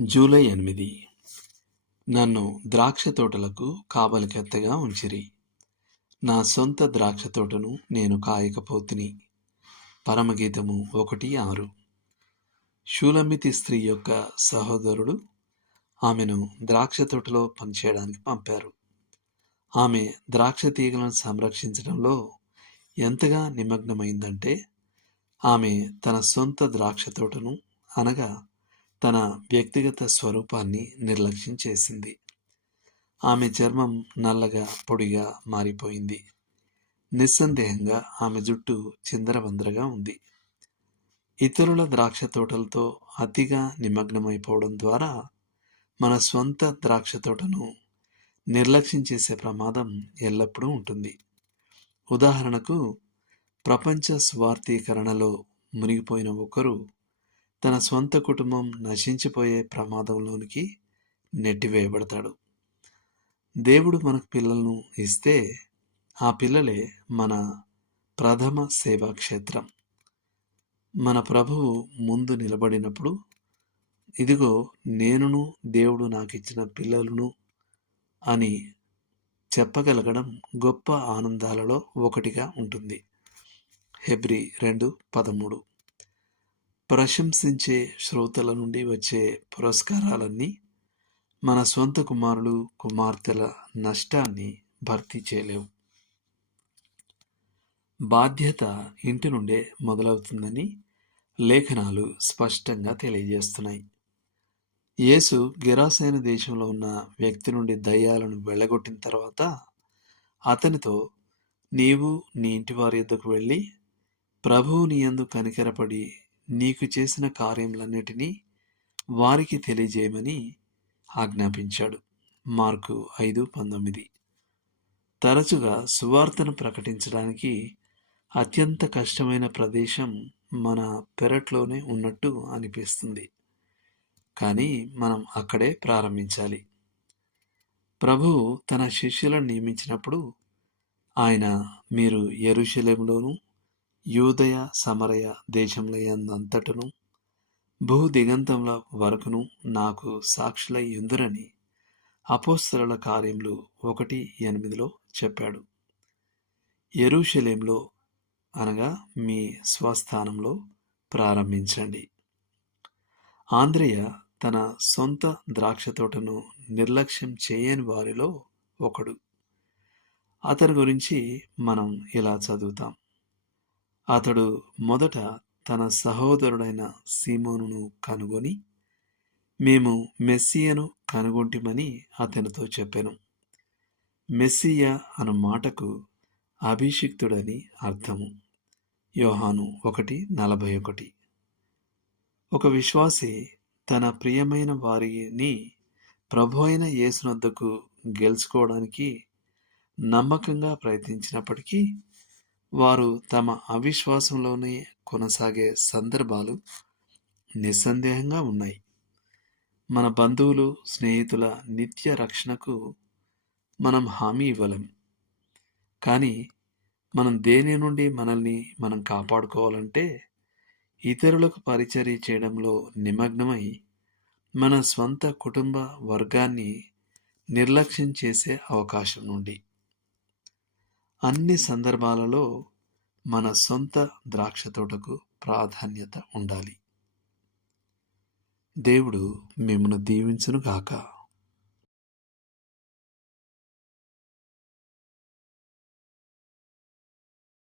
July 8. నన్ను ద్రాక్ష తోటలకు కావలికత్తెగా ఉంచిరి. నా సొంత ద్రాక్ష తోటను నేను కాయకపోతిని. పరమగీతము 1:6. షూలమ్మితి స్త్రీ యొక్క సహోదరుడు ఆమెను ద్రాక్ష తోటలో పనిచేయడానికి పంపారు. ఆమె ద్రాక్ష తీగలను సంరక్షించడంలో ఎంతగా నిమగ్నమైందంటే ఆమె తన సొంత ద్రాక్ష తోటను అనగా తన వ్యక్తిగత స్వరూపాన్ని నిర్లక్ష్యం చేసింది. ఆమె చర్మం నల్లగా పొడిగా మారిపోయింది. నిస్సందేహంగా ఆమె జుట్టు చిందరవందరగా ఉంది. ఇతరుల ద్రాక్ష తోటలతో అతిగా నిమగ్నమైపోవడం ద్వారా మన స్వంత ద్రాక్ష తోటను నిర్లక్ష్యం చేసే ప్రమాదం ఎల్లప్పుడూ ఉంటుంది. ఉదాహరణకు, ప్రపంచ స్వార్థీకరణలో మునిగిపోయిన ఒకరు తన స్వంత కుటుంబం నశించిపోయే ప్రమాదంలోనికి నెట్టివేయబడతాడు. దేవుడు మనకు పిల్లలను ఇస్తే ఆ పిల్లలే మన ప్రథమ సేవా క్షేత్రం. మన ప్రభువు ముందు నిలబడినప్పుడు, ఇదిగో నేనును దేవుడు నాకిచ్చిన పిల్లలను అని చెప్పగలగడం గొప్ప ఆనందాలలో ఒకటిగా ఉంటుంది. హెబ్రీ 2:13. ప్రశంసించే శ్రోతల నుండి వచ్చే పురస్కారాలన్నీ మన స్వంత కుమారులు కుమార్తెల నష్టాన్ని భర్తీ చేయలేవు. బాధ్యత ఇంటి నుండే మొదలవుతుందని లేఖనాలు స్పష్టంగా తెలియజేస్తున్నాయి. యేసు గెరాసేను దేశంలో ఉన్న వ్యక్తి నుండి దయ్యాలను వెళ్ళగొట్టిన తర్వాత అతనితో, నీవు నీ ఇంటి వారి యొద్దకు వెళ్ళి ప్రభువు నీ యందు కనికరపడి నీకు చేసిన కార్యములన్నిటినీ వారికి తెలియజేయమని ఆజ్ఞాపించాడు. మార్కు 5:19. తరచుగా సువార్తను ప్రకటించడానికి అత్యంత కష్టమైన ప్రదేశం మన పెరట్లోనే ఉన్నట్టు అనిపిస్తుంది. కానీ మనం అక్కడే ప్రారంభించాలి. ప్రభువు తన శిష్యులను నియమించినప్పుడు ఆయన, మీరు యెరూషలేములోను యూదయ సమరయ దేశములందంతటను భూదిగంతముల వరకును నాకు సాక్షులై యుందురని అపోస్తలుల కార్యములు 1:8 చెప్పాడు. యెరూషలేములో అనగా మీ స్వస్థానంలో ప్రారంభించండి. ఆంద్రేయ తన సొంత ద్రాక్ష తోటను నిర్లక్ష్యం చేయని వారిలో ఒకడు. అతని గురించి మనం ఇలా చదువుతాం. అతడు మొదట తన సహోదరుడైన సీమోనును కనుగొని, మేము మెస్సియను కనుగొంటిమని అతనితో చెప్పెను. మెస్సియా అను మాటకు అభిషిక్తుడని అర్థము. యోహాను 1:41. ఒక విశ్వాసి తన ప్రియమైన వారిని ప్రభువైన యేసునొద్దకు గెలుచుకోవడానికి నమ్మకంగా ప్రయత్నించినప్పటికీ వారు తమ అవిశ్వాసంలోనే కొనసాగే సందర్భాలు నిస్సందేహంగా ఉన్నాయి. మన బంధువులు స్నేహితుల నిత్య రక్షణకు మనం హామీ ఇవ్వలేం. కానీ మనం దేని నుండి మనల్ని మనం కాపాడుకోవాలంటే ఇతరులకు పరిచర్య చేయడంలో నిమగ్నమై మన స్వంత కుటుంబ వర్గాన్ని నిర్లక్ష్యం చేసే అవకాశం నుండి. అన్ని సందర్భాలలో మన సొంత ద్రాక్ష తోటకు ప్రాధాన్యత ఉండాలి. దేవుడు మిమ్మును దీవించునుగాక.